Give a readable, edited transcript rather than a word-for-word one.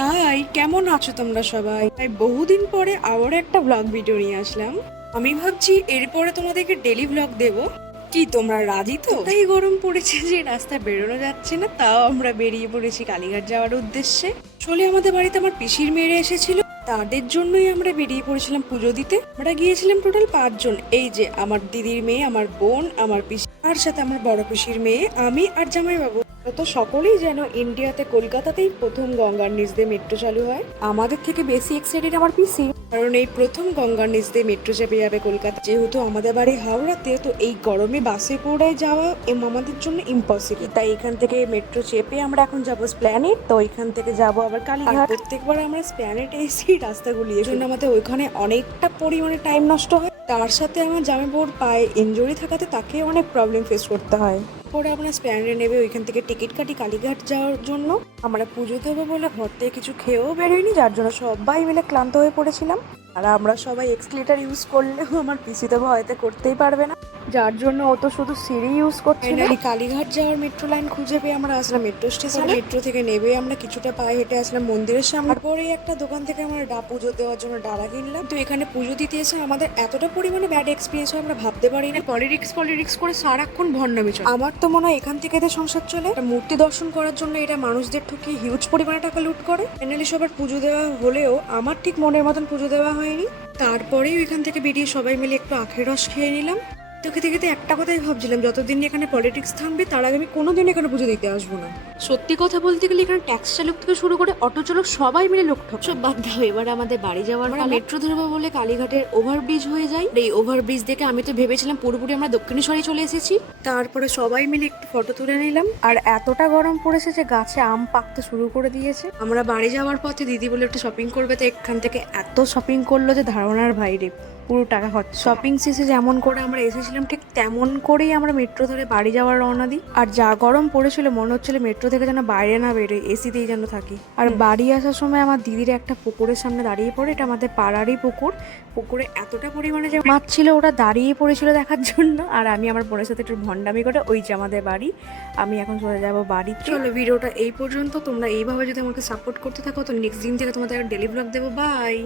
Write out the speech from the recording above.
High, কেমন আছো তোমরা সবাই? তাই বহুদিন পরে আবার একটা ব্লগ ভিডিও নিয়ে আসলাম। আমি ভাবছি এরপরে তোমাদেরকে ডেলি ব্লগ দেব। কি তোমরা রাজি তো? তাই গরম পড়েছে যে রাস্তায় বেরোনো যাচ্ছে না, তাও আমরা বেরিয়ে পড়েছি কালীঘাট যাওয়ার উদ্দেশ্যে। আসলে আমাদের বাড়িতে আমার পিসির মেয়েরা এসেছিল, তাদের জন্যই আমরা বেরিয়ে পড়েছিলাম পুজো দিতে। আমরা গিয়েছিলাম টোটাল 5 জন। এই যে আমার দিদির মেয়ে, আমার বোন, আমার পিসি, তার সাথে আমার বড় পিসির মেয়ে, আমি আর জামাইবাবু। তো সকলেই যেন ইন্ডিয়াতে কলকাতাতেই প্রথম গঙ্গার নিচ দিয়ে মেট্রো চালু হয়। আমাদের থেকে বেশি এক্সাইটেড আমার পিসি, কারণ এই প্রথম গঙ্গার নিচ দিয়ে মেট্রো চেপে যাবে কলকাতা। যেহেতু আমাদের বাড়ি হাওড়াতে, তো এই গরমে বাসে করে যাওয়া আমাদের জন্য ইম্পসিবল। তাই এখান থেকে মেট্রো চেপে আমরা এখন যাবো স্প্ল্যানেট। তো এখান থেকে যাবো আবার কালীঘাট। প্রত্যেকবার আমরা স্প্ল্যানেট এসি রাস্তা গুলিয়ে, জন্য আমাদের ওইখানে অনেকটা পরিমাণে টাইম নষ্ট হয়। তার সাথে আমার জামাইবাবুর পায়ে ইনজুরি থাকাতে তাকে অনেক প্রবলেম ফেস করতে হয়। পরে আমরা স্প্ল্যানেডে নেবে ওইখান থেকে টিকিট কাটি কালীঘাট যাওয়ার জন্য। আমরা পুজো দেবো বলে ঘর থেকে কিছু খেয়েও বেরোয়নি, যার জন্য সবাই মিলে ক্লান্ত হয়ে পড়েছিলাম। আর আমরা সবাই এক্সকেলেটার ইউজ করলেও আমার পিসি তো ভয়তে করতেই পারবে না, যার জন্য ও তো শুধু সিঁড়ি ইউজ করছে। কালীঘাট যাওয়ার মেট্রো লাইন খুঁজে পেয়ে আমরা আসলাম মেট্রো স্টেশনে। মেট্রো থেকে নেবে আমরা কিছুটা পায়ে হেঁটে আসলাম মন্দিরের সামনে। তারপরে একটা দোকান থেকে আমরা পুজো দেওয়ার জন্য ডালা কিনলাম। তো এখানে পুজো দিতে এসে আমাদের এতটা পরিমাণে ব্যাড এক্সপিরিয়েন্স হয় আমরা ভাবতে পারি না। পলিটিক্স করে সারাক্ষণ ভণ্ডামি চলে। আমার তো মনে হয় এখান থেকে এদের সংসার চলে। একটা মূর্তি দর্শন করার জন্য এরা মানুষদের ঠকিয়ে হিউজ পরিমাণে টাকা লুট করে। ফাইনালি সবার পুজো দেওয়া হলেও আমার ঠিক মনের মতন পুজো দেওয়া হয়নি। তারপরেই এখান থেকে বেরিয়ে সবাই মিলে একটু আখের রস খেয়ে নিলাম। তো খেতে খেতে একটা কথাই ভাবছিলাম, যতদিন এখানে পলিটিক্স থামবে তার আগে আমি কোনোদিন এখানে পুজো দিতে আসবো না। সত্যি কথা বলতে গেলে এখানে ট্যাক্স চালক থেকে শুরু করে অটো চালক সবাই মিলে লোক ঠক। সব বাদ দাও, এবার আমাদের বাড়ি যাওয়ার মেট্রো ধরবো বলে কালীঘাটের ওভারব্রিজ হয়ে যায়। এই ওভারব্রিজ দেখে আমি তো ভেবেছিলাম পুরোপুরি আমরা দক্ষিণেশ্বরে চলে এসেছি। তারপরে সবাই মিলে একটু ফটো তুলে নিলাম। আর এতটা গরম পড়েছে যে গাছে আম পাকতে শুরু করে দিয়েছে। আমরা বাড়ি যাওয়ার পথে দিদি বলে একটু শপিং করবে, তো এখান থেকে এত শপিং করলো যে ধারণার বাইরে, পুরো টাকা খরচ। শপিং শেষে যেমন করে আমরা এসেছিলাম ঠিক তেমন করেই আমরা মেট্রো ধরে বাড়ি যাওয়ার রওনা দিই। আর যা গরম পড়েছিল মনে হচ্ছিল মেট্রো থেকে যেন বাইরে না বেরোই, এসিতেই যেন থাকি। আর বাড়ি আসার সময় আমার দিদির একটা পুকুরের সামনে দাঁড়িয়ে পড়ে, এটা আমাদের পাড়ারই পুকুর। পুকুরে এতটা পরিমাণে যে মাছ ছিল ওটা দাঁড়িয়ে পড়েছিল দেখার জন্য। আর আমি আমার বোনের সাথে একটু ভণ্ডামি করে, ওই যে আমাদের বাড়ি, আমি এখন চলে যাবো বাড়ি। চলো ভিডিওটা এই পর্যন্ত। তোমরা এইভাবে যদি আমাকে সাপোর্ট করতে থাকো তো নেক্সট দিন থেকে তোমাদের ডেলি ব্লগ দেবো। বাই।